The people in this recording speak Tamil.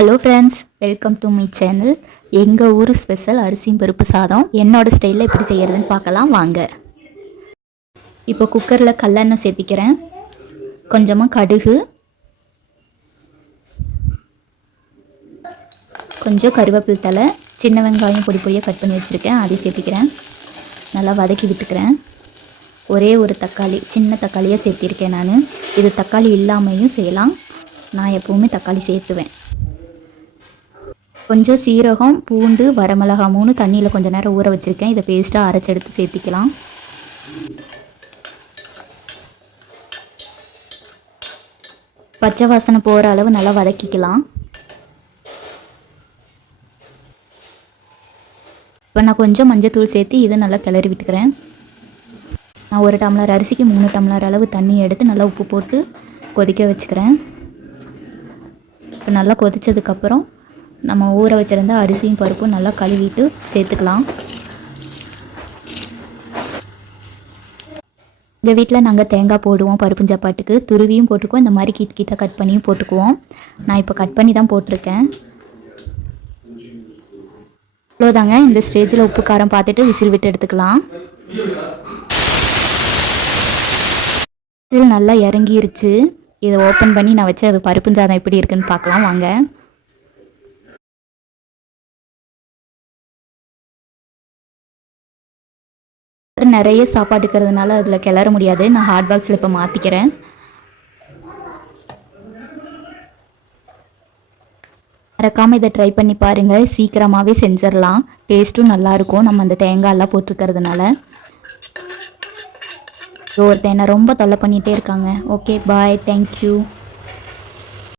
Hello friends welcome to my channel எங்கள் ஊர் ஸ்பெஷல் அரிசியும் பருப்பு சாதம். என்னோடய ஸ்டைலில் எப்படி செய்கிறதுன்னு பார்க்கலாம். வாங்க. இப்போ குக்கரில் கல்லெண்ணெய் சேர்த்திக்கிறேன். கொஞ்சமாக கடுகு. கொஞ்சம் கருவேப்பிலை தலை சின்ன வெங்காயம் பொடி பொடியாக கட் பண்ணி வச்சுருக்கேன். அதையும் சேர்த்திக்கிறேன். நல்லா வதக்கி விட்டுக்கிறேன். ஒரே ஒரு தக்காளி சின்ன தக்காளியாக சேர்த்திருக்கேன் நான். இது தக்காளி இல்லாமையும் செய்யலாம். நான் எப்போவுமே தக்காளி சேர்த்துவேன். கொஞ்சம் சீரகம் பூண்டு வரமிளகா மூணு தண்ணியில் கொஞ்சம் நேரம் ஊற வச்சுருக்கேன். இதை பேஸ்ட்டாக அரைச்சி எடுத்து சேர்த்திக்கலாம். பச்சை வாசனை போகிற அளவு நல்லா வதக்கிக்கலாம். இப்போ நான் கொஞ்சம் மஞ்சத்தூள் சேர்த்து இதை நல்லா கிளறி விட்டுக்கிறேன். நான் ஒரு டம்ளர் அரிசிக்கு மூணு டம்ளர் அளவு தண்ணி எடுத்து நல்லா உப்பு போட்டு கொதிக்க வச்சுக்கிறேன். இப்போ நல்லா கொதித்ததுக்கப்புறம் நம்ம ஊற வச்சுருந்த அரிசியும் பருப்பும் நல்லா கழுவிட்டு சேர்த்துக்கலாம். எங்கள் வீட்டில் நாங்கள் தேங்காய் போடுவோம் பருப்பு சப்பாட்டுக்கு துருவியும் போட்டுக்குவோம் இந்த மாதிரி கிட்ட கிட்ட கட் பண்ணியும் போட்டுக்குவோம். நான் இப்போ கட் பண்ணி தான் போட்டிருக்கேன். அவ்வளோதாங்க இந்த ஸ்டேஜில் உப்பு காரம் பார்த்துட்டு விசில் விட்டு எடுத்துக்கலாம். விசில் நல்லா இறங்கிருச்சு. இதை ஓப்பன் பண்ணி நான் வச்ச பருப்பு சாதம் எப்படி இருக்குன்னு பார்க்கலாம். வாங்க. நிறைய சாப்பாடு இருக்கிறதுனால அதில் கிளற முடியாது. நான் ஹாட் பாக்ஸில் இப்போ மாற்றிக்கிறேன் மறக்காமல் இதை ட்ரை பண்ணி பாருங்கள் சீக்கிரமாகவே செஞ்சிடலாம். டேஸ்ட்டும் நல்லாயிருக்கும் நம்ம அந்த தேங்காயெல்லாம் போட்டிருக்கிறதுனால. ஒருத்தன் என்ன ரொம்ப தொல்லை பண்ணிகிட்டே இருக்காங்க. Okay bye thank you